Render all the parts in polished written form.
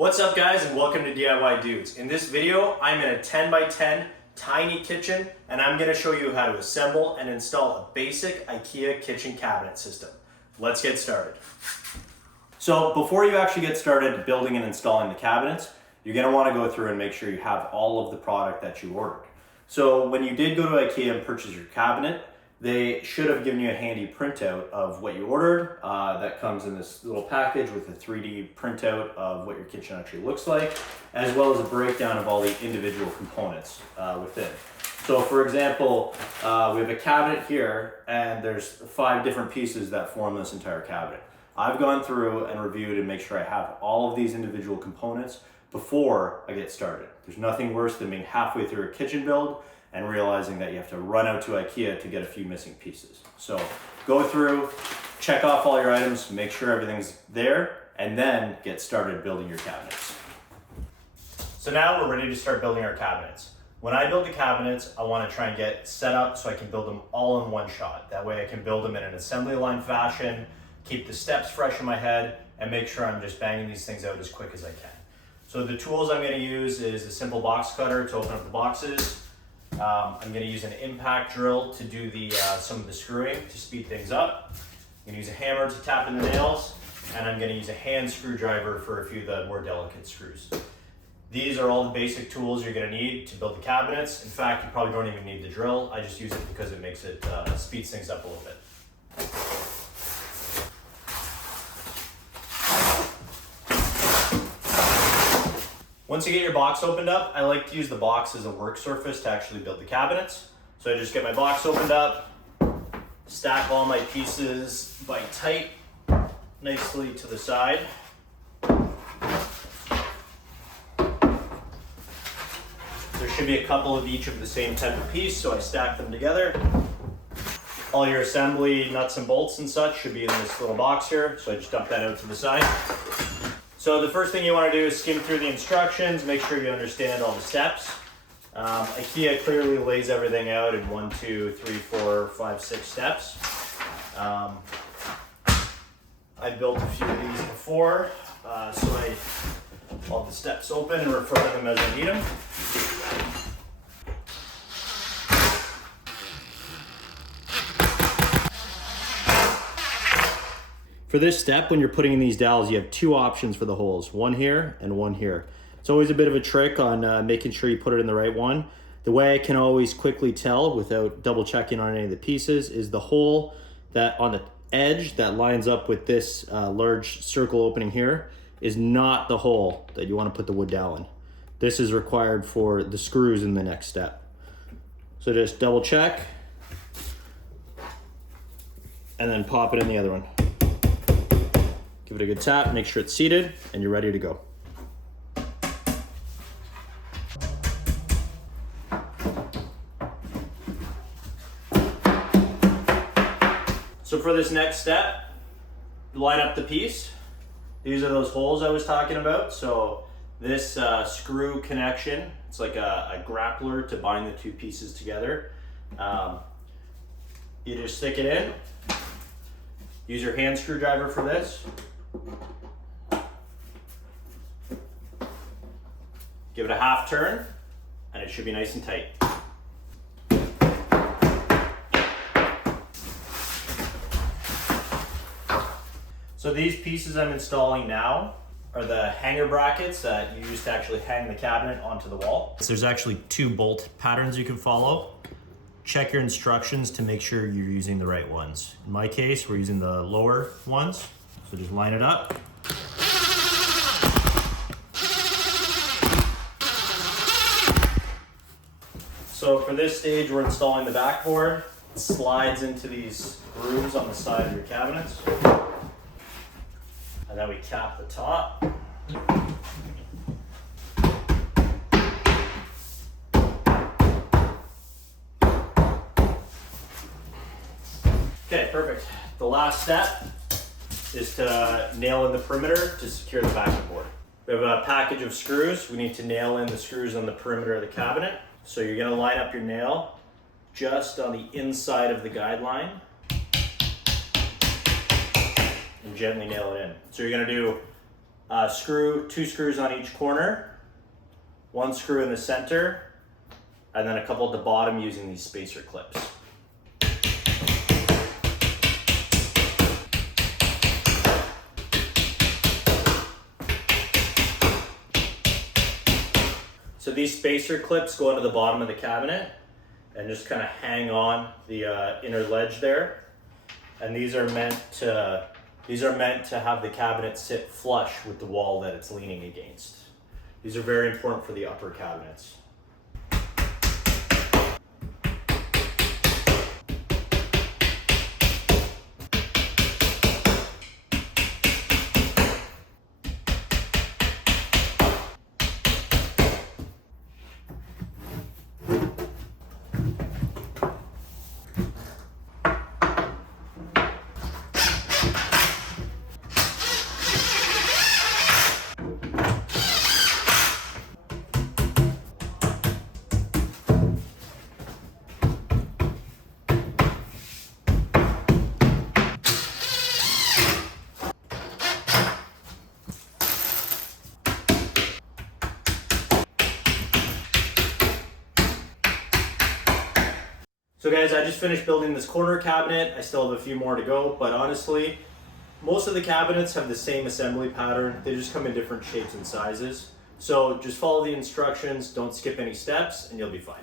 What's up guys and welcome to DIY Dudes. In this video, I'm in a 10 by 10 tiny kitchen and I'm gonna show you how to assemble and install a basic Ikea kitchen cabinet system. Let's get started. So before you actually get started building and installing the cabinets, you're gonna wanna go through and make sure you have all of the product that you ordered. So when you did go to Ikea and purchase your cabinet, they should have given you a handy printout of what you ordered. That comes in this little package with a 3D printout of what your kitchen actually looks like, as well as a breakdown of all the individual components within. So for example, we have a cabinet here and there's 5 different pieces that form this entire cabinet. I've gone through and reviewed and make sure I have all of these individual components before I get started. There's nothing worse than being halfway through a kitchen build and realizing that you have to run out to Ikea to get a few missing pieces. So go through, check off all your items, make sure everything's there, and then get started building your cabinets. So now we're ready to start building our cabinets. When I build the cabinets, I want to try and get set up so I can build them all in one shot. That way I can build them in an assembly line fashion, keep the steps fresh in my head, and make sure I'm just banging these things out as quick as I can. So the tools I'm going to use is a simple box cutter to open up the boxes. I'm going to use an impact drill to do some of the screwing to speed things up. I'm going to use a hammer to tap in the nails, and I'm going to use a hand screwdriver for a few of the more delicate screws. These are all the basic tools you're going to need to build the cabinets. In fact, you probably don't even need the drill. I just use it because it makes it speeds things up a little bit. Once you get your box opened up, I like to use the box as a work surface to actually build the cabinets. So I just get my box opened up, stack all my pieces by type nicely to the side. There should be a couple of each of the same type of piece, so I stack them together. All your assembly nuts and bolts and such should be in this little box here, so I just dump that out to the side. So the first thing you want to do is skim through the instructions, make sure you understand all the steps. Ikea clearly lays everything out in 1, 2, 3, 4, 5, 6 steps. I built a few of these before, so I all the steps open and refer to them as I need them. For this step, when you're putting in these dowels, you have 2 options for the holes, one here and one here. It's always a bit of a trick on making sure you put it in the right one. The way I can always quickly tell without double checking on any of the pieces is the hole that on the edge that lines up with this large circle opening here is not the hole that you want to put the wood dowel in. This is required for the screws in the next step. So just double check and then pop it in the other one. Give it a good tap, make sure it's seated, and you're ready to go. So for this next step, line up the piece. These are those holes I was talking about. So this screw connection, it's like a grappler to bind the 2 pieces together. You just stick it in. Use your hand screwdriver for this. Give it a half turn and it should be nice and tight. So these pieces I'm installing now are the hanger brackets that you use to actually hang the cabinet onto the wall. There's actually 2 bolt patterns you can follow. Check your instructions to make sure you're using the right ones. In my case, we're using the lower ones. So just line it up. So for this stage, we're installing the backboard. It slides into these grooves on the side of your cabinets. And then we cap the top. Okay, perfect. The last step is to nail in the perimeter to secure the backboard. We have a package of screws. We need to nail in the screws on the perimeter of the cabinet. So you're gonna line up your nail just on the inside of the guideline and gently nail it in. So you're gonna do Two screws on each corner, one screw in the center, and then a couple at the bottom using these spacer clips. So these spacer clips go into the bottom of the cabinet and just kind of hang on the inner ledge there. And these are meant to have the cabinet sit flush with the wall that it's leaning against. These are very important for the upper cabinets. So guys, I just finished building this corner cabinet. I still have a few more to go, but honestly, most of the cabinets have the same assembly pattern. They just come in different shapes and sizes. So just follow the instructions, don't skip any steps, and you'll be fine.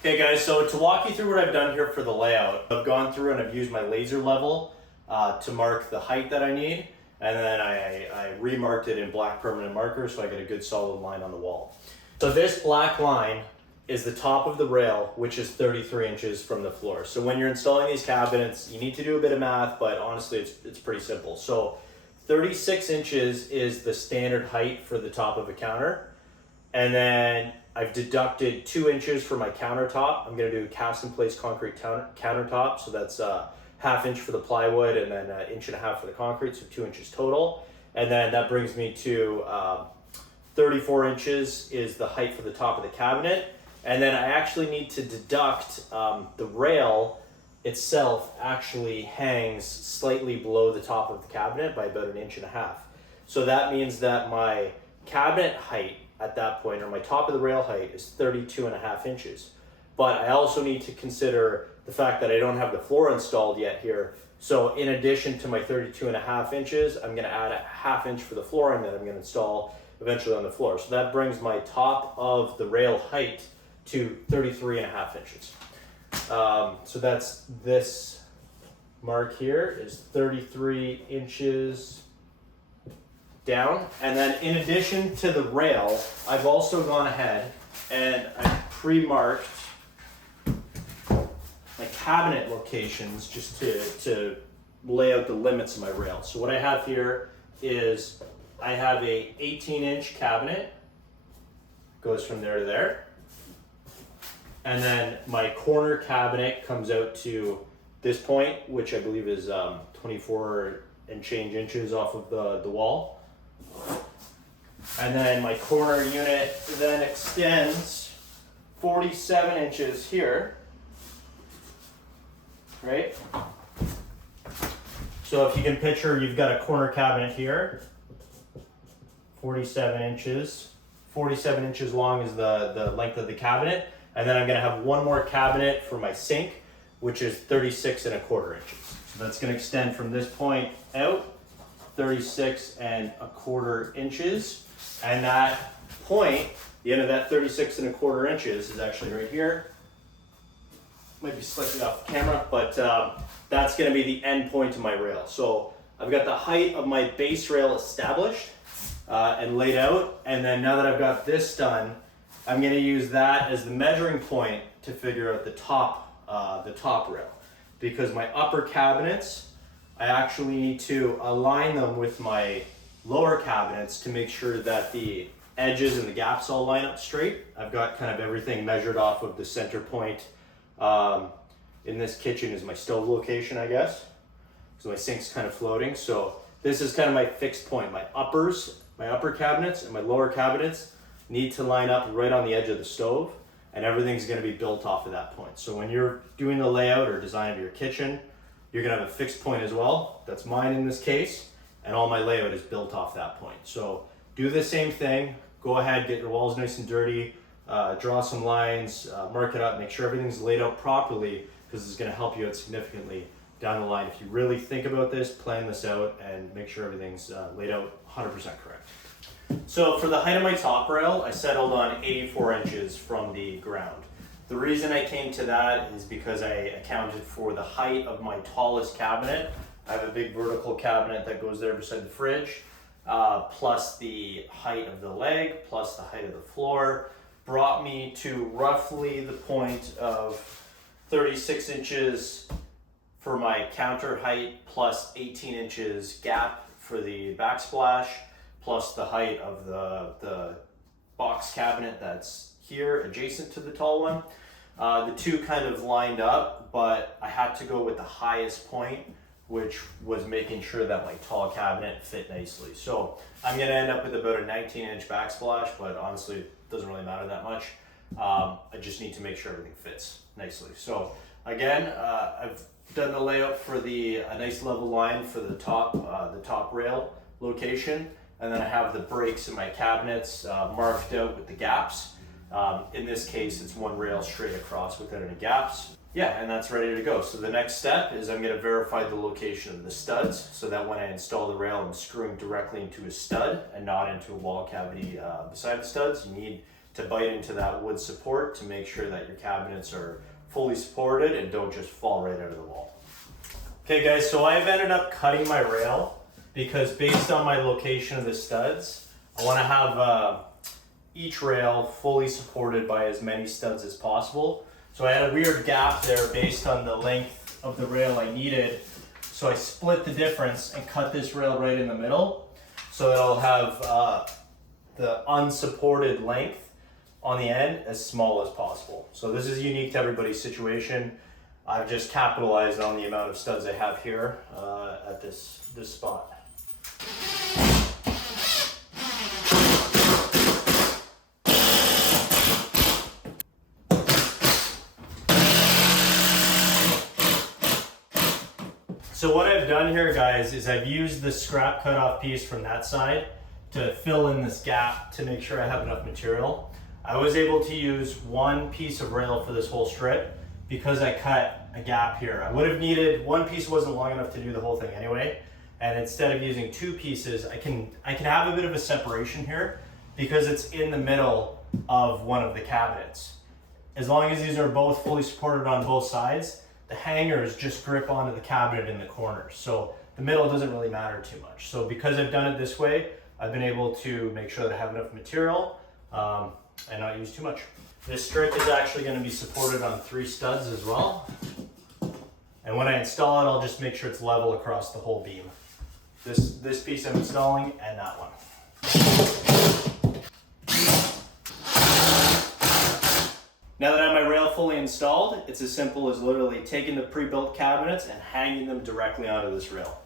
Okay guys, so to walk you through what I've done here for the layout, I've gone through and I've used my laser level to mark the height that I need, and then I remarked it in black permanent marker so I get a good solid line on the wall. So this black line is the top of the rail, which is 33 inches from the floor. So when you're installing these cabinets, you need to do a bit of math, but honestly, it's pretty simple. So 36 inches is the standard height for the top of a counter. And then I've deducted 2 inches for my countertop. I'm gonna do cast in place concrete countertop. So that's ½ inch for the plywood and then 1.5 inches for the concrete, so 2 inches total. And then that brings me to 34 inches is the height for the top of the cabinet. And then I actually need to deduct the rail itself actually hangs slightly below the top of the cabinet by about 1.5 inches. So that means that my cabinet height at that point, or my top of the rail height, is 32.5 inches. But I also need to consider the fact that I don't have the floor installed yet here. So in addition to my 32.5 inches, I'm gonna add a ½ inch for the flooring that I'm gonna install eventually on the floor. So that brings my top of the rail height to 33.5 inches. So that's this mark here is 33 inches down. And then in addition to the rail, I've also gone ahead and I pre-marked my cabinet locations just to lay out the limits of my rail. So what I have here is I have a 18-inch cabinet, goes from there to there. And then my corner cabinet comes out to this point, which I believe is 24 and change inches off of the wall. And then my corner unit then extends 47 inches here, right? So if you can picture, you've got a corner cabinet here, 47 inches. 47 inches long is the length of the cabinet. And then I'm gonna have one more cabinet for my sink, which is 36.25 inches. So that's gonna extend from this point out, 36.25 inches. And that point, the end of that 36.25 inches is actually right here. Might be slightly off the camera, but that's gonna be the end point of my rail. So I've got the height of my base rail established and laid out. And then now that I've got this done, I'm going to use that as the measuring point to figure out the top rail, because my upper cabinets, I actually need to align them with my lower cabinets to make sure that the edges and the gaps all line up straight. I've got kind of everything measured off of the center point. In this kitchen is my stove location, I guess. So my sink's kind of floating. So this is kind of my fixed point. My upper cabinets and my lower cabinets need to line up right on the edge of the stove, and everything's going to be built off of that point. So when you're doing the layout or design of your kitchen, you're going to have a fixed point as well. That's mine in this case, and all my layout is built off that point. So Do the same thing. Go ahead, get your walls nice and dirty, draw some lines, mark it up, make sure everything's laid out properly, because it's going to help you out significantly down the line. If you really think about this, plan this out, and make sure everything's laid out 100% correct. So for the height of my top rail, I settled on 84 inches from the ground. The reason I came to that is because I accounted for the height of my tallest cabinet. I have a big vertical cabinet that goes there beside the fridge, plus the height of the leg, plus the height of the floor, brought me to roughly the point of 36 inches for my counter height, plus 18 inches gap for the backsplash, plus the height of the box cabinet that's here adjacent to the tall one. The two kind of lined up, but I had to go with the highest point, which was making sure that my tall cabinet fit nicely. So I'm gonna end up with about a 19-inch backsplash, but honestly, it doesn't really matter that much. I just need to make sure everything fits nicely. So again, I've done the layout for a nice level line for the top rail location. And then I have the breaks in my cabinets marked out with the gaps. In this case, it's one rail straight across without any gaps. Yeah, and that's ready to go. So the next step is I'm gonna verify the location of the studs so that when I install the rail, I'm screwing directly into a stud and not into a wall cavity beside the studs. You need to bite into that wood support to make sure that your cabinets are fully supported and don't just fall right out of the wall. Okay guys, so I've ended up cutting my rail because based on my location of the studs, I want to have each rail fully supported by as many studs as possible. So I had a weird gap there based on the length of the rail I needed. So I split the difference and cut this rail right in the middle so that I'll have the unsupported length on the end as small as possible. So this is unique to everybody's situation. I've just capitalized on the amount of studs I have here at this spot. So what I've done here, guys, is I've used the scrap cut-off piece from that side to fill in this gap to make sure I have enough material. I was able to use one piece of rail for this whole strip because I cut a gap here. I would have needed, one piece wasn't long enough to do the whole thing anyway, and instead of using two pieces, I can have a bit of a separation here because it's in the middle of one of the cabinets. As long as these are both fully supported on both sides, the hangers just grip onto the cabinet in the corner. So the middle doesn't really matter too much. So because I've done it this way, I've been able to make sure that I have enough material and not use too much. This strip is actually going to be supported on 3 studs as well. And when I install it, I'll just make sure it's level across the whole beam. This piece I'm installing and that one. Now that I have my rail fully installed, it's as simple as literally taking the pre-built cabinets and hanging them directly onto this rail.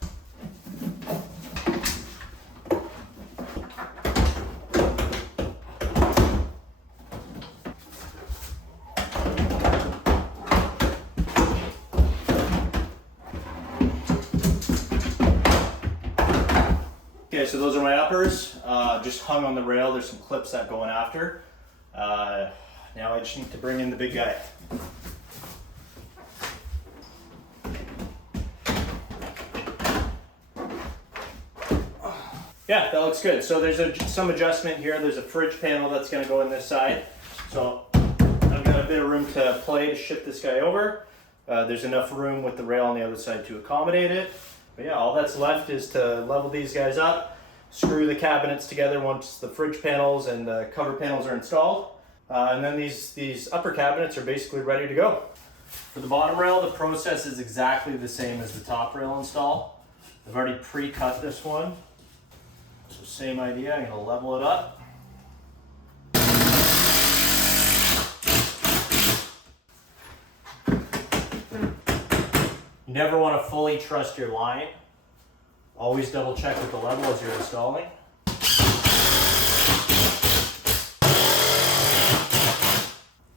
Okay, so those are my uppers, just hung on the rail. There's some clips that go in after. Now I just need to bring in the big guy. Yeah, that looks good. So there's some adjustment here. There's a fridge panel that's going to go in this side. So I've got a bit of room to play to shift this guy over. There's enough room with the rail on the other side to accommodate it. But yeah, all that's left is to level these guys up, screw the cabinets together once the fridge panels and the cover panels are installed. And then these upper cabinets are basically ready to go. For the bottom rail, the process is exactly the same as the top rail install. I've already pre-cut this one. So same idea, I'm gonna level it up. You never want to fully trust your line. Always double check with the level as you're installing.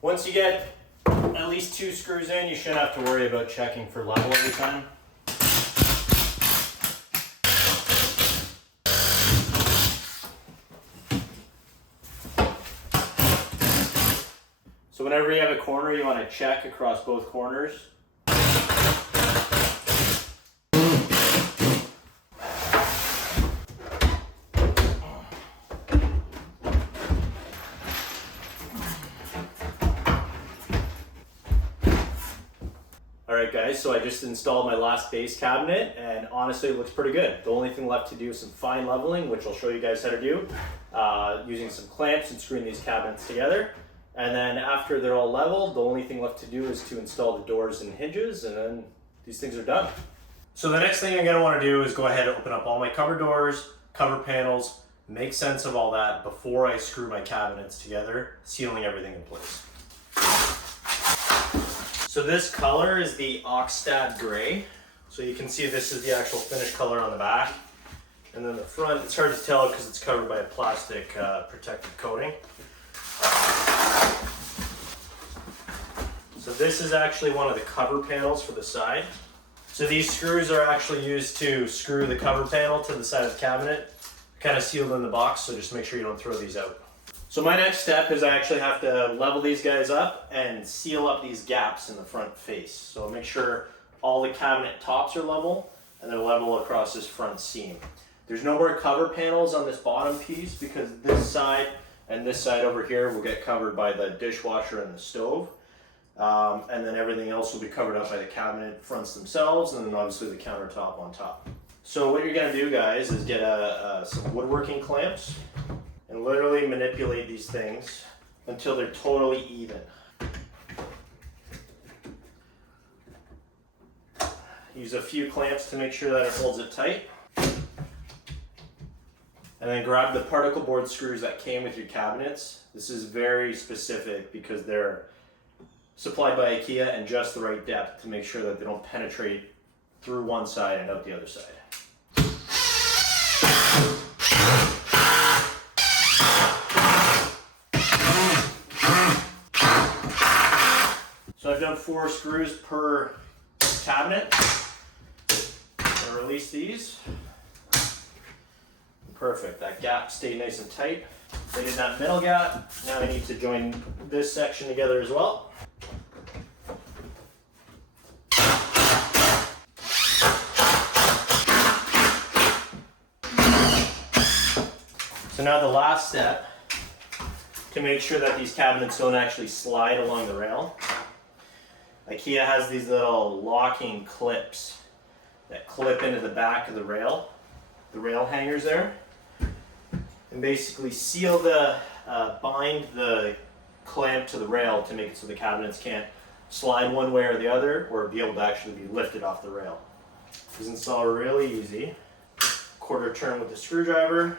Once you get at least 2 screws in, you shouldn't have to worry about checking for level every time. So whenever you have a corner, you want to check across both corners. Alright guys, so I just installed my last base cabinet and honestly it looks pretty good. The only thing left to do is some fine leveling, which I'll show you guys how to do, using some clamps and screwing these cabinets together. And then after they're all leveled, the only thing left to do is to install the doors and hinges, and then these things are done. So the next thing I'm going to want to do is go ahead and open up all my cover doors, cover panels, make sense of all that before I screw my cabinets together, sealing everything in place. So this color is the Oxstad Gray. So you can see this is the actual finished color on the back. And then the front, it's hard to tell because it's covered by a plastic protective coating. So this is actually one of the cover panels for the side. So these screws are actually used to screw the cover panel to the side of the cabinet. Kind of sealed in the box, so just make sure you don't throw these out. So my next step is I actually have to level these guys up and seal up these gaps in the front face. So make sure all the cabinet tops are level and they're level across this front seam. There's no more cover panels on this bottom piece because this side and this side over here will get covered by the dishwasher and the stove. And then everything else will be covered up by the cabinet fronts themselves and then obviously the countertop on top. So what you're gonna do guys is get some woodworking clamps and literally manipulate these things until they're totally even. Use a few clamps to make sure that it holds it tight. And then grab the particle board screws that came with your cabinets. This is very specific because they're supplied by Ikea and just the right depth to make sure that they don't penetrate through one side and out the other side. So I've done 4 screws per cabinet. I'm gonna release these. Perfect, that gap stayed nice and tight. I did that middle gap. Now I need to join this section together as well. So now the last step, to make sure that these cabinets don't actually slide along the rail. Ikea has these little locking clips that clip into the back of the rail hangers there, and basically seal bind the clamp to the rail to make it so the cabinets can't slide one way or the other or be able to actually be lifted off the rail. These install really easy. Quarter turn with the screwdriver,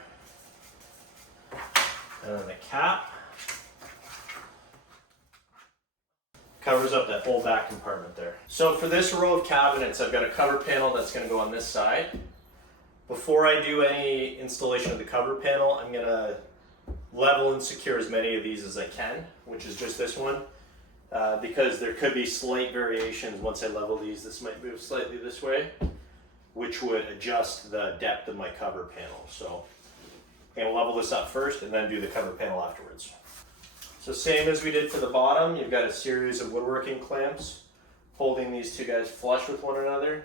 and then the cap covers up that whole back compartment there. So for this row of cabinets, I've got a cover panel that's going to go on this side. Before I do any installation of the cover panel, I'm going to level and secure as many of these as I can, which is just this one, because there could be slight variations once I level these. This might move slightly this way, which would adjust the depth of my cover panel. So I'm going to level this up first and then do the cover panel afterwards. So same as we did for the bottom, you've got a series of woodworking clamps holding these two guys flush with one another.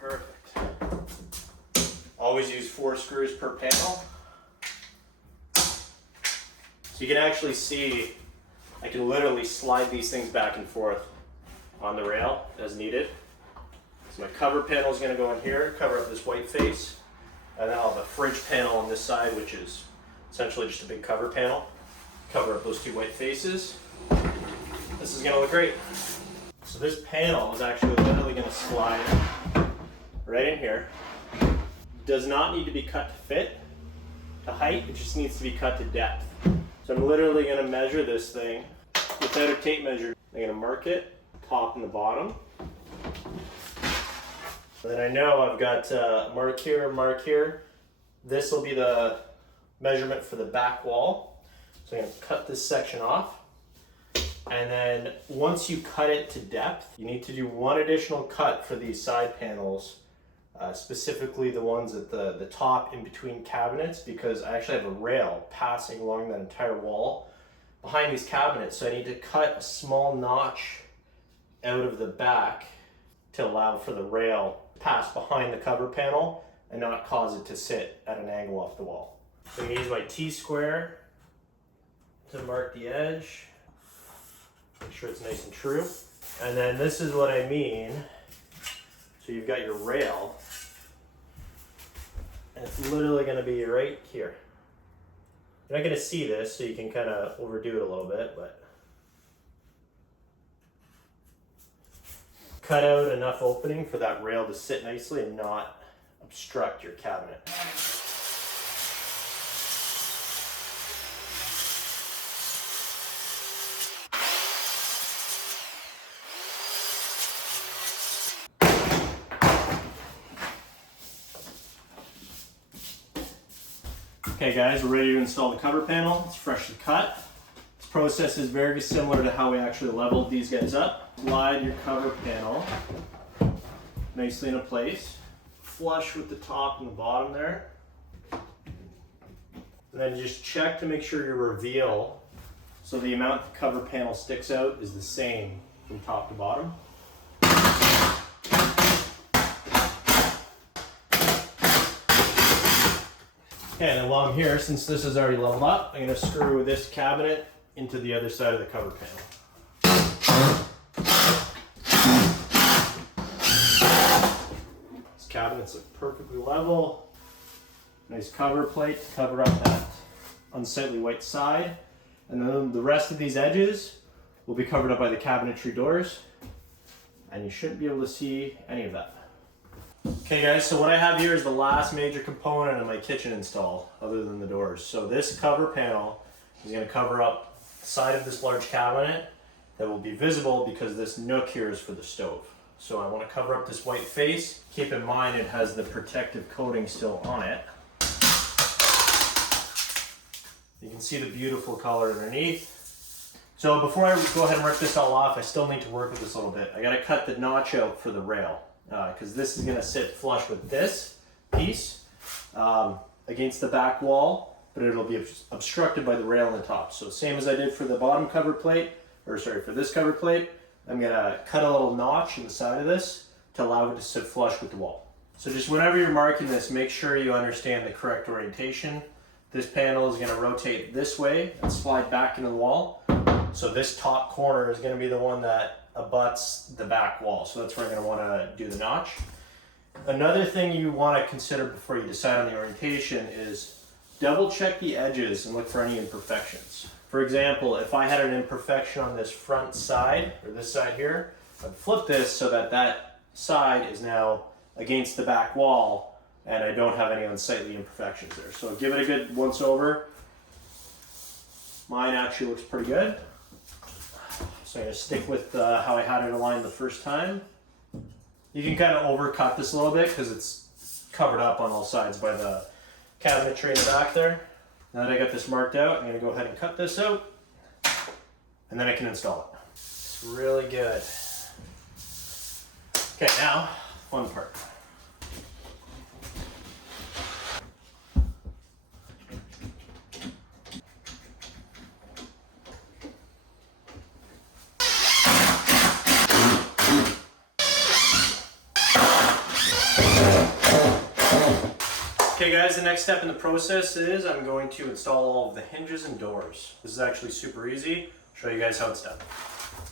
Perfect. Always use 4 screws per panel. So you can actually see, I can literally slide these things back and forth on the rail as needed. So my cover panel is going to go in here, cover up this white face, and then I'll have a fridge panel on this side, which is essentially just a big cover panel. Cover up those 2 white faces. This is going to look great. So this panel is actually literally going to slide right in here. Does not need to be cut to fit, to height, it just needs to be cut to depth. So I'm literally going to measure this thing without a tape measure. I'm going to mark it, top and the bottom. Then I know I've got mark here. This will be the measurement for the back wall. So I'm going to cut this section off. And then once you cut it to depth, you need to do one additional cut for these side panels specifically the ones at the top in between cabinets, because I actually have a rail passing along that entire wall behind these cabinets. So I need to cut a small notch out of the back to allow for the rail to pass behind the cover panel and not cause it to sit at an angle off the wall. So I'm going to use my T-square to mark the edge. Make sure it's nice and true. And then this is what I mean. So you've got your rail, and it's literally going to be right here. You're not going to see this, so you can kind of overdo it a little bit, but cut out enough opening for that rail to sit nicely and not obstruct your cabinet. Okay guys, we're ready to install the cover panel. It's freshly cut. This process is very similar to how we actually leveled these guys up. Slide your cover panel nicely into place, flush with the top and the bottom there. And then just check to make sure your reveal, so the amount the cover panel sticks out, is the same from top to bottom. Okay, and then while I'm here, since this is already leveled up, I'm going to screw this cabinet into the other side of the cover panel. These cabinets look perfectly level. Nice cover plate to cover up that unsightly white side. And then the rest of these edges will be covered up by the cabinetry doors. And you shouldn't be able to see any of that. Okay guys, so what I have here is the last major component of my kitchen install, other than the doors. So this cover panel is going to cover up the side of this large cabinet that will be visible because this nook here is for the stove. So I want to cover up this white face. Keep in mind it has the protective coating still on it. You can see the beautiful color underneath. So before I go ahead and rip this all off, I still need to work with this a little bit. I got to cut the notch out for the rail, because this is going to sit flush with this piece against the back wall, but it'll be obstructed by the rail on the top. So same as I did for the bottom cover plate, or sorry, for this cover plate, I'm going to cut a little notch in the side of this to allow it to sit flush with the wall. So just whenever you're marking this, make sure you understand the correct orientation. This panel is going to rotate this way and slide back into the wall. So this top corner is going to be the one that abuts the back wall. So that's where I'm going to want to do the notch. Another thing you want to consider before you decide on the orientation is double check the edges and look for any imperfections. For example, if I had an imperfection on this front side, or this side here, I'd flip this so that that side is now against the back wall and I don't have any unsightly imperfections there. So give it a good once over. Mine actually looks pretty good. So I'm going to stick with how I had it aligned the first time. You can kind of overcut this a little bit because it's covered up on all sides by the cabinetry in the back there. Now that I got this marked out, I'm going to go ahead and cut this out, and then I can install it. It's really good. Okay, now, fun part. Okay guys, the next step in the process is I'm going to install all of the hinges and doors. This is actually super easy. I'll show you guys how it's done.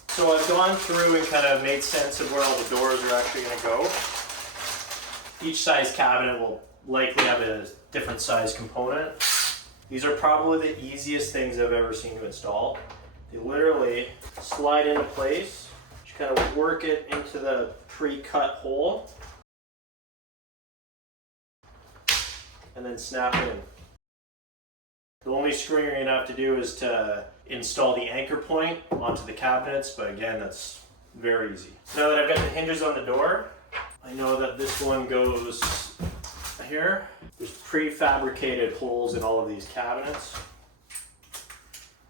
So I've gone through and kind of made sense of where all the doors are actually going to go. Each size cabinet will likely have a different size component. These are probably the easiest things I've ever seen to install. They literally slide into place. Just kind of work it into the pre-cut hole. And then snap it in. The only screwing you're going to have to do is to install the anchor point onto the cabinets, but again, that's very easy. So now that I've got the hinges on the door, I know that this one goes here. There's prefabricated holes in all of these cabinets. So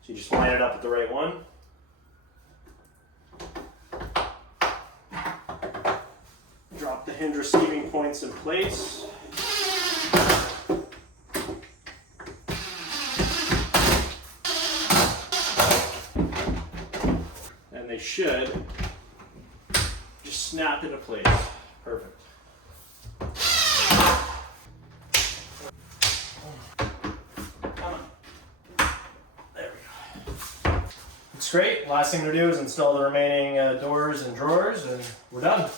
you just line it up with the right one. Drop Lock the hinge receiving points in place. And they should just snap into place. Perfect. There we go. It's great. Last thing to do is install the remaining doors and drawers, and we're done.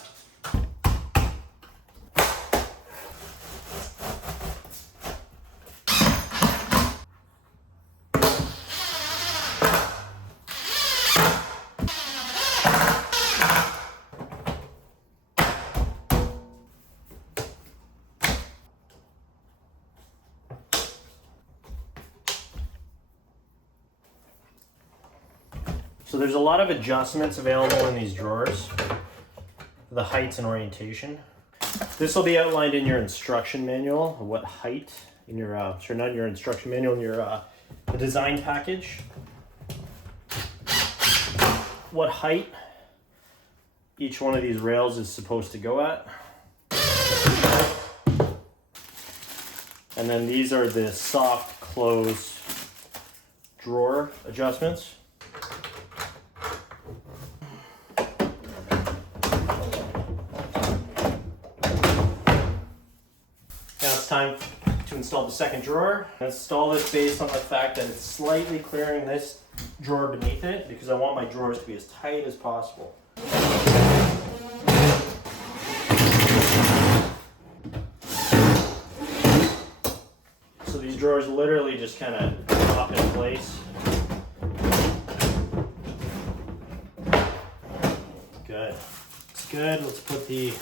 So there's a lot of adjustments available in these drawers, the heights and orientation. This will be outlined in your instruction manual, what height in your, not your instruction manual, in your the design package. What height each one of these rails is supposed to go at. And then these are the soft close drawer adjustments. Now it's time to install the second drawer. I install this based on the fact that it's slightly clearing this drawer beneath it because I want my drawers to be as tight as possible. So these drawers literally just kind of drop in place. Good. It's good. Let's put the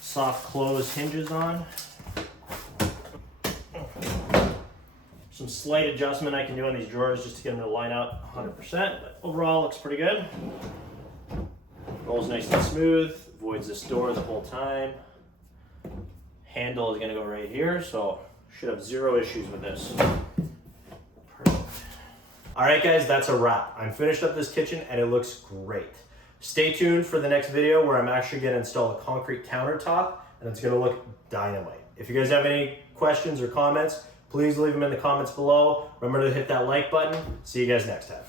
soft close hinges on. Some slight adjustment I can do on these drawers just to get them to line up 100%, but overall looks pretty good. Rolls nice and smooth, avoids this door the whole time. Handle is gonna go right here, so should have zero issues with this. Perfect. All right guys, that's a wrap. I'm finished up this kitchen and it looks great. Stay tuned for the next video where I'm actually gonna install a concrete countertop and it's gonna look dynamite. If you guys have any questions or comments, please leave them in the comments below. Remember to hit that like button. See you guys next time.